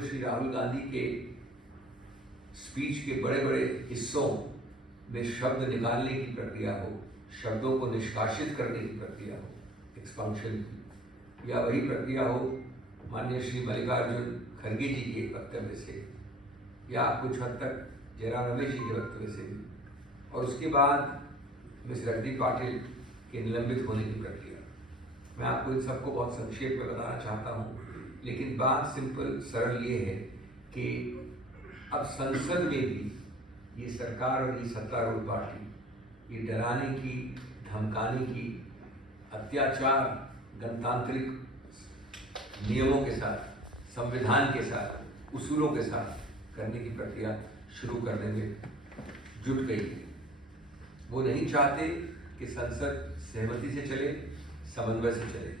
श्री राहुल गांधी के स्पीच के बड़े बड़े हिस्सों में शब्द निकालने की प्रक्रिया हो, शब्दों को निष्कासित करने की प्रक्रिया हो, एक्सपांशन की, या वही प्रक्रिया हो माननीय श्री मल्लिकार्जुन खड़गे जी के वक्तव्य से, या कुछ हद तक जयराम रमेश जी के वक्तव्य से भी, और उसके बाद मिस रजनी पाटिल के निलंबित होने की प्रक्रिया। मैं आपको इन सबको बहुत संक्षेप में बताना चाहता हूँ, लेकिन बात सिंपल सरल ये है कि अब संसद में भी ये सरकार और ये सत्तारूढ़ पार्टी ये डराने की, धमकाने की, अत्याचार गणतांत्रिक नियमों के साथ, संविधान के साथ, उसूलों के साथ करने की प्रक्रिया शुरू करने में जुट गई है। वो नहीं चाहते कि संसद सहमति से चले, समन्वय से चले।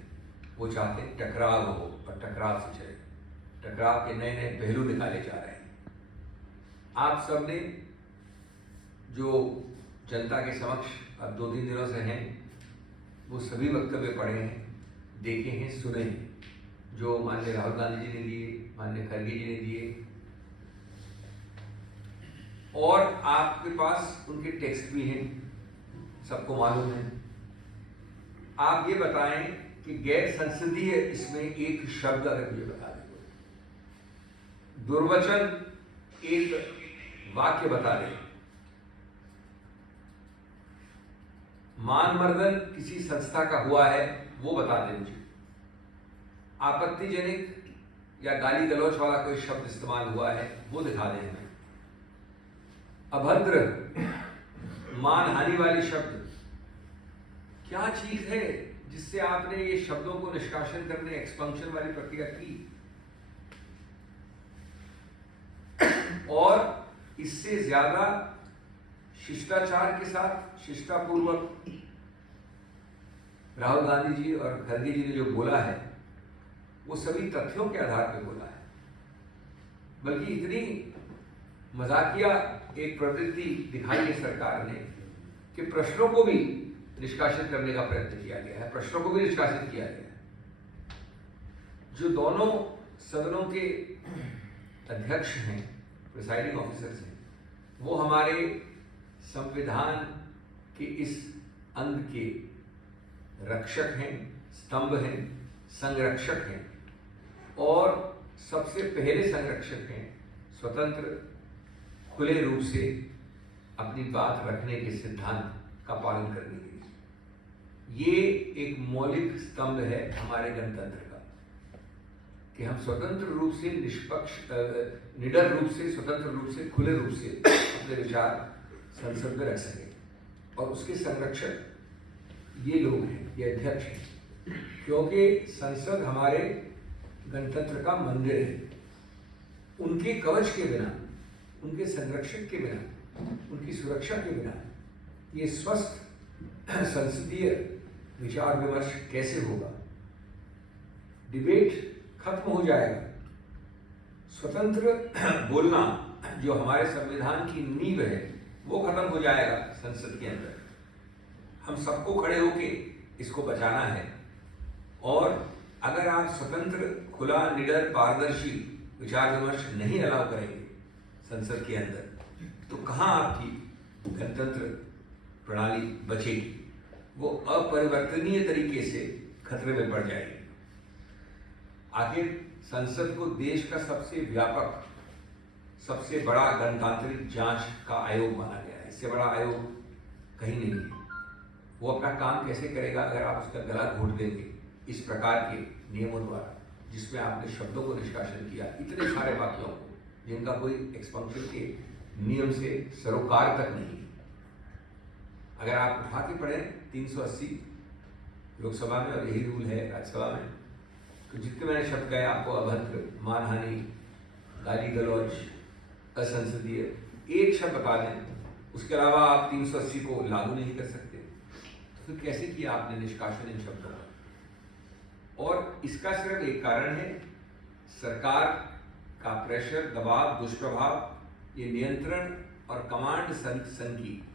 वो चाहते टकराव हो और टकराव से चले। टकराव के नए नए पहलू निकाले जा रहे हैं। आप सबने जो जनता के समक्ष अब 2-3 दिनों से हैं, वो सभी वक्तव्य पढ़े हैं, देखे हैं, सुने हैं, जो माननीय राहुल गांधी जी ने दिए, माननीय खड़गे जी ने दिए, और आपके पास उनके टेक्स्ट भी हैं, सबको मालूम है। आप ये बताएं कि गैर संसदीय इसमें एक शब्द अगर ये बता दें, दुर्वचन एक वाक्य बता दें, मानमर्दन किसी संस्था का हुआ है वो बता दें मुझे, आपत्तिजनक या गाली गलौच वाला कोई शब्द इस्तेमाल हुआ है वो दिखा दें हमें, अभद्र, मानहानि वाले शब्द, क्या चीज है जिससे आपने ये शब्दों को निष्कासन करने, एक्सपेंशन वाली प्रक्रिया की। और इससे ज्यादा शिष्टाचार के साथ, शिष्टापूर्वक राहुल गांधी जी और खड़गे जी ने जो बोला है वो सभी तथ्यों के आधार पर बोला है, बल्कि इतनी मजाकिया एक प्रवृत्ति दिखाई है सरकार ने कि प्रश्नों को भी निष्कासित करने का प्रयत्न किया गया है, प्रश्नों को भी निष्कासित किया गया है। जो दोनों सदनों के अध्यक्ष हैं, प्रिसाइडिंग ऑफिसर्स हैं, वो हमारे संविधान के इस अंग के रक्षक हैं, स्तंभ हैं, संरक्षक हैं, और सबसे पहले संरक्षक हैं स्वतंत्र, खुले रूप से अपनी बात रखने के सिद्धांत का पालन करने के लिए। ये एक मौलिक स्तंभ है हमारे गणतंत्र का कि हम स्वतंत्र रूप से, निष्पक्ष, निडर रूप से, स्वतंत्र रूप से, खुले रूप से अपने विचार संसद में रख सकें। और उसके संरक्षक ये लोग हैं, ये अध्यक्ष हैं, क्योंकि संसद हमारे गणतंत्र का मंदिर है। उनके कवच के बिना, उनके संरक्षक के बिना, उनकी सुरक्षा के बिना ये स्वस्थ संसदीय विचार विमर्श कैसे होगा। डिबेट खत्म हो जाएगा। स्वतंत्र बोलना जो हमारे संविधान की नींव है वो खत्म हो जाएगा संसद के अंदर। हम सबको खड़े होके इसको बचाना है। और अगर आप स्वतंत्र, खुला, निडर, पारदर्शी विचार विमर्श नहीं अलाउ करेंगे संसद के अंदर, तो कहाँ आपकी गणतंत्र प्रणाली बचेगी। वो अपरिवर्तनीय तरीके से खतरे में पड़ जाएगी। आखिर संसद को देश का सबसे व्यापक, सबसे बड़ा गणतांत्रिक जांच का आयोग माना गया है। इससे बड़ा आयोग कहीं नहीं है। वो अपना काम कैसे करेगा अगर आप उसका गला घोट देंगे इस प्रकार के नियमों द्वारा, जिसमें आपने शब्दों को निष्कासन किया, इतने सारे वाक्यों को जिनका कोई एक्सपेंशन के नियम से सरोकार तक नहीं। अगर आप उठा के पढ़ें 380 लोकसभा में और यही रूल है राज्यसभा में, तो जितने मैंने शब्द कहे आपको, अभद्र, मानहानि, गाली गलौच, असंसदीय, एक शब्द बता दें, उसके अलावा आप 380 को लागू नहीं कर सकते, तो फिर कैसे किया आपने निष्कासन इन शब्दों का। और इसका सिर्फ एक कारण है, सरकार का प्रेशर, दबाव, दुष्प्रभाव, ये नियंत्रण और कमांड संघ की